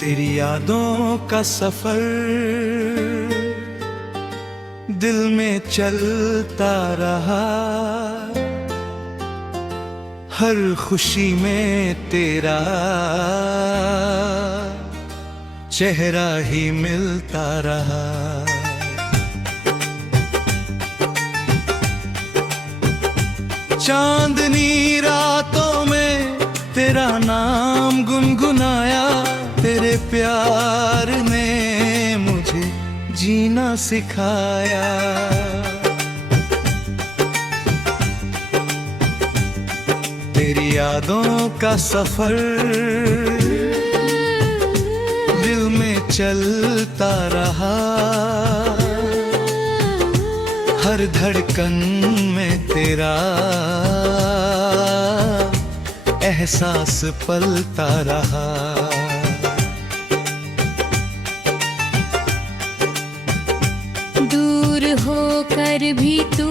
तेरी यादों का सफर दिल में चलता रहा, हर खुशी में तेरा चेहरा ही मिलता रहा। चांदनी रातों में तेरा नाम गुनगुनाया, तेरे प्यार ने मुझे जीना सिखाया। तेरी यादों का सफर दिल में चलता रहा, हर धड़कन में तेरा एहसास पलता रहा। दूर होकर भी तू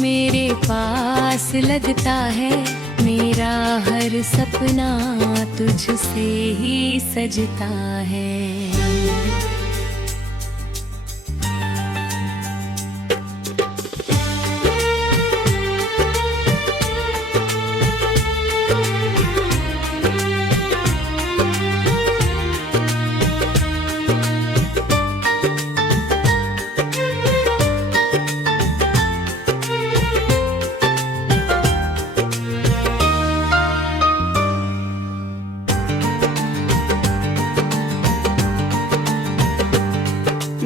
मेरे पास लगता है, मेरा हर सपना तुझसे ही सजता है।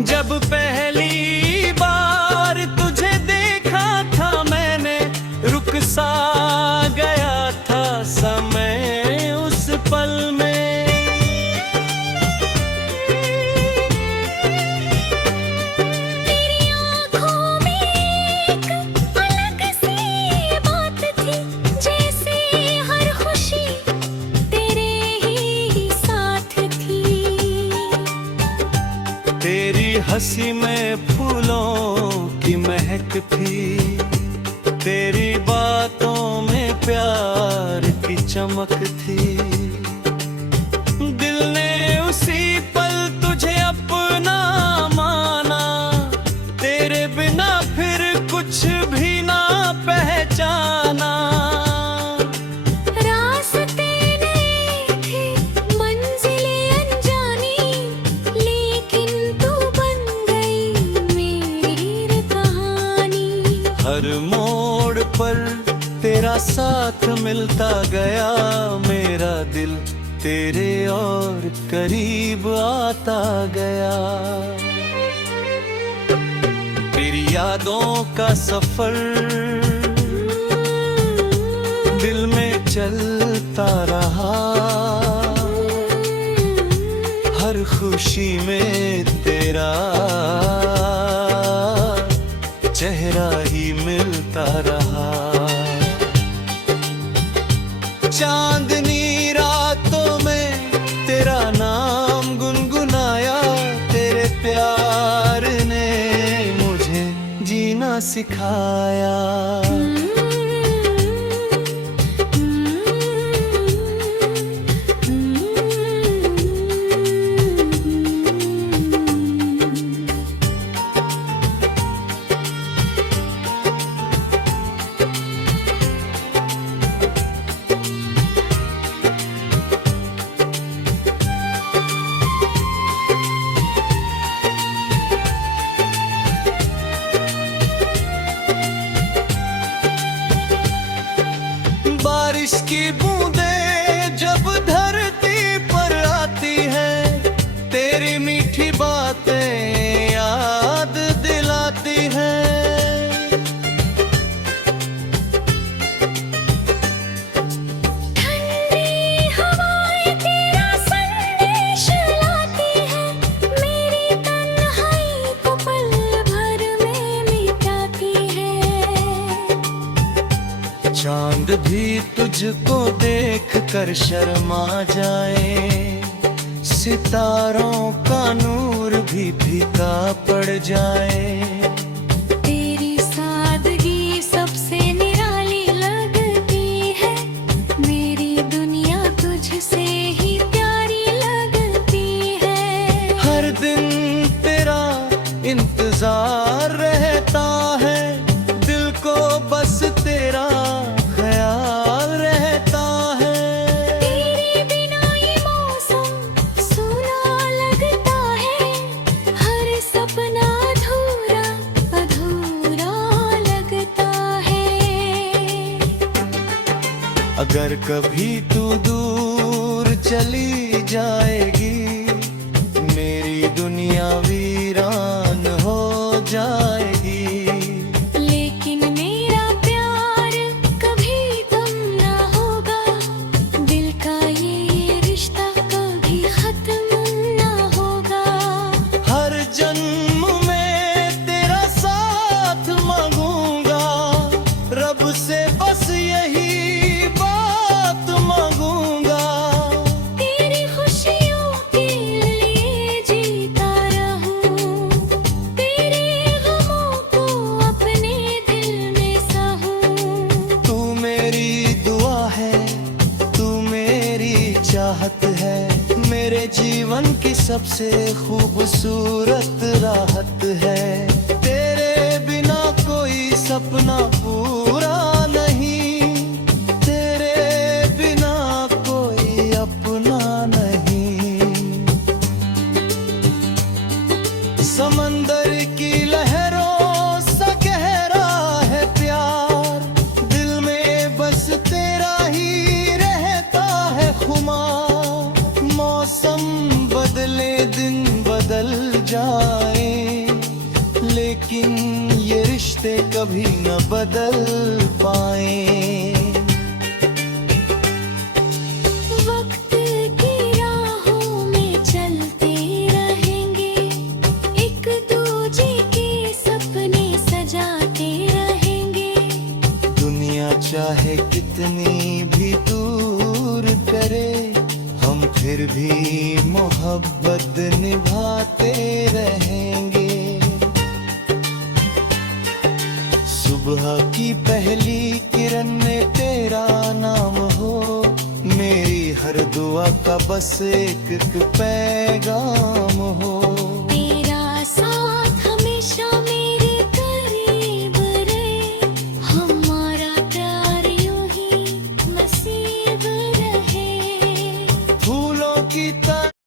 जब पहली बार तुझे देखा था मैंने, रुक सा गया था समय उस पल में। तेरी आँखों में एक अलग सी बात थी, जैसे हर खुशी तेरे ही साथ थी। तेरी हंसी में फूलों की महक थी, तेरी बातों में प्यार की चमक थी। दिल ने उसी पल तुझे अपना माना, तेरे बिना फिर कुछ भी ना पहचाना। रास्ते नए थे, मंजिलें अनजानी, लेकिन तू बन गई मेरी कहानी। हर मोड़ पर तेरा साथ मिलता गया, मेरा दिल तेरे और करीब आता गया। तेरी यादों का सफर दिल में चलता रहा, हर खुशी में तेरा चेहरा ही मिलता रहा। चांदनी रातों में तेरा नाम गुनगुनाया, तेरे प्यार ने मुझे जीना सिखाया। बारिश की बूंदें जब धरती पर आती है, तेरी मीठी बातें याद दिलाती हैं। ठंडी हवाएं तेरा संदेश लाती है, मेरी तन्हाई को पल भर में मिटाती है। चांद भी तुझको देख कर शर्मा जाए, सितारों का नूर भी फीका पड़ जाए। तेरी सादगी सबसे निराली लगती है, मेरी दुनिया तुझसे ही प्यारी लगती अगर कभी तू दूर चली जाएगी, मेरी दुनिया वीरान हो जाएगी। लेकिन मेरा प्यार कभी कम ना होगा, दिल का ये रिश्ता कभी खत्म ना होगा। हर जन्म में तेरा साथ मांगूंगा, रब से बस यही बात मांगूंगा। तेरी खुशियों के लिए जीता रहूं, तेरे गमों को अपने दिल में सहूं। तू मेरी दुआ है, तू मेरी चाहत है, मेरे जीवन की सबसे खूबसूरत राहत है। तेरे बिना कोई सपना पूरा नहीं, तेरे बिना कोई अपना नहीं। समंदर की लहरों सा गहरा है प्यार, दिल में बस तेरा ही रहता है खुमार। मौसम बदले, दिन बदल जाए, लेकिन ये रिश्ते कभी न बदल पाए। वक्त की राहों में चलते रहेंगे, एक दूजे के सपने सजाते रहेंगे। दुनिया चाहे कितनी भी दूर करे, हम फिर भी मोहब्बत निभाते रहेंगे। सुबह की पहली किरण में तेरा नाम हो, मेरी हर दुआ का बस एक पैगाम हो।